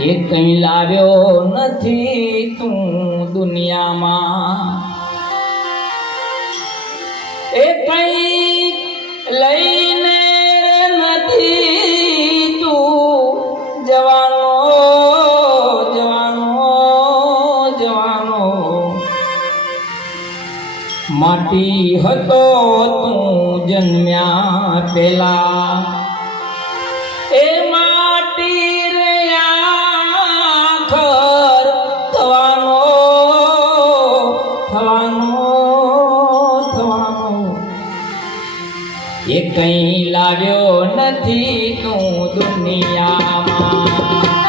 એ કઈ લાવ્યો નથી તું દુનિયામાં. એ કઈ લઈને નથી તું જવાનો જવાનો જવાનો. માટી હતો તું જન્મ્યા પેલા કઈ લાવ્યો નથી તું દુનિયામાં?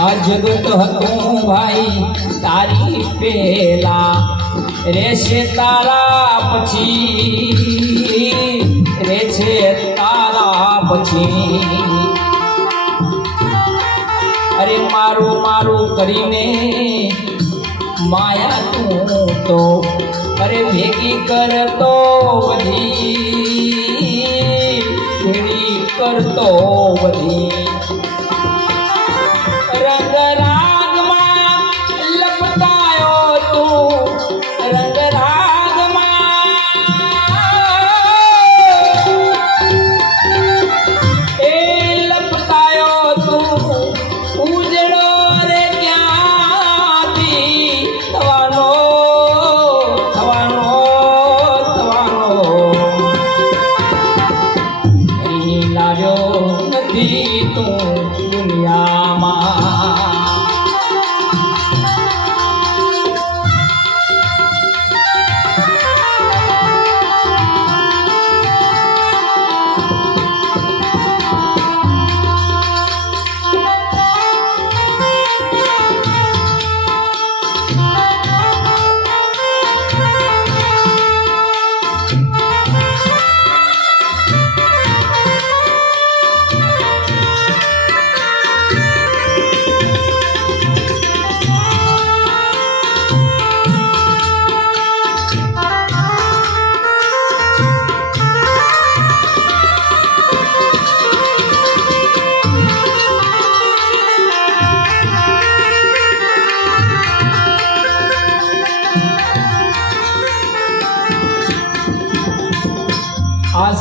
આ જગત હતું ભાઈ, તારી પેલા. રેશે તારા પછી, રેશે તારા પછી. અરે મારું મારું કરીને માયા તું તો અરે ભેગી કરતો બધી કરતો બધી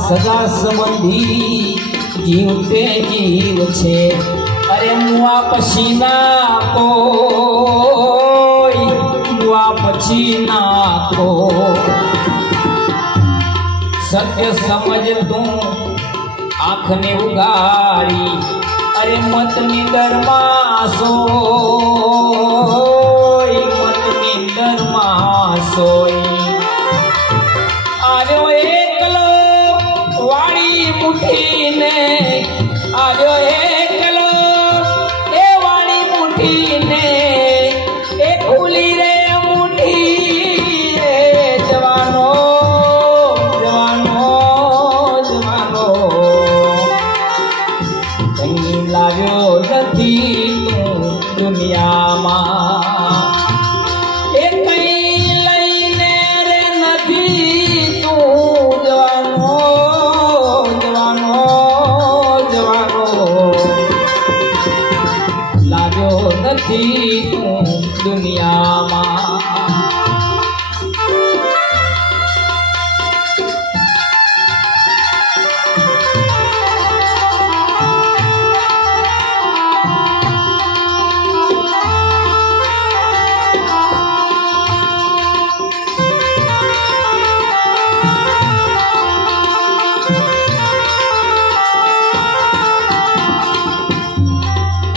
સગા સંબંધી જીવ તે જીવ છે. અરે મુઆ પછી ના કોઈ મુઆ પછી ના કો સત્ય સમજ તું આંખને ઉગાડી, અરે મત નિંદરમાં મતની મત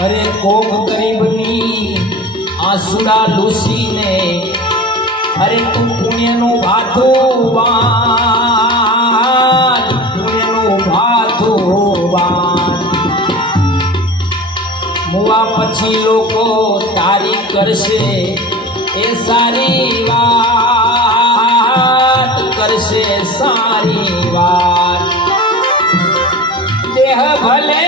અરે ગરીબની આસુડા લૂસીને, અરે તું પુણ્યનું ભાથો બાન પુણ્યનું ભાથો મુવા પછી લોકો તારી કરશે, એ સારી વાત કરશે, સારી વાત. દેહ ભલે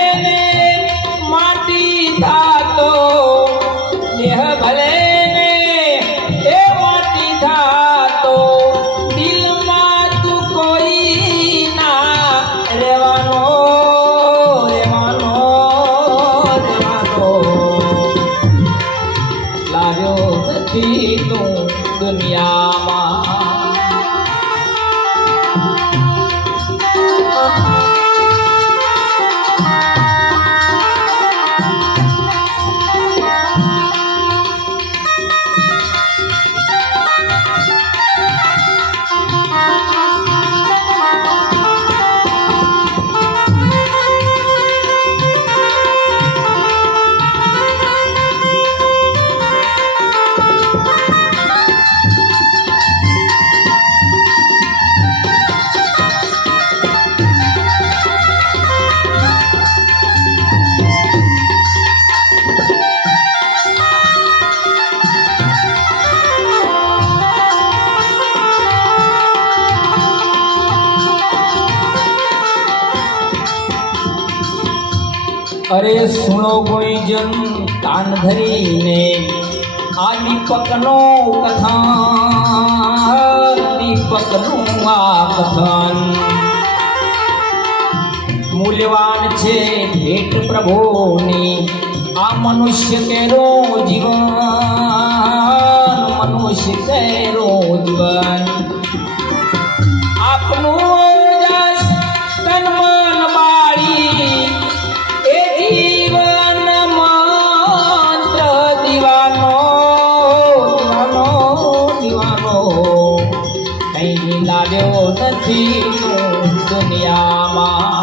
અરે સુણો ગુણીજન કાન ધરીને આ દીપકનો કથા દીપકનું આ કથન. મૂલ્યવાન છે ભેટ પ્રભુની, આ મનુષ્ય કેરો જીવન, મનુષ્ય કેરો નથી દુનિયામાં.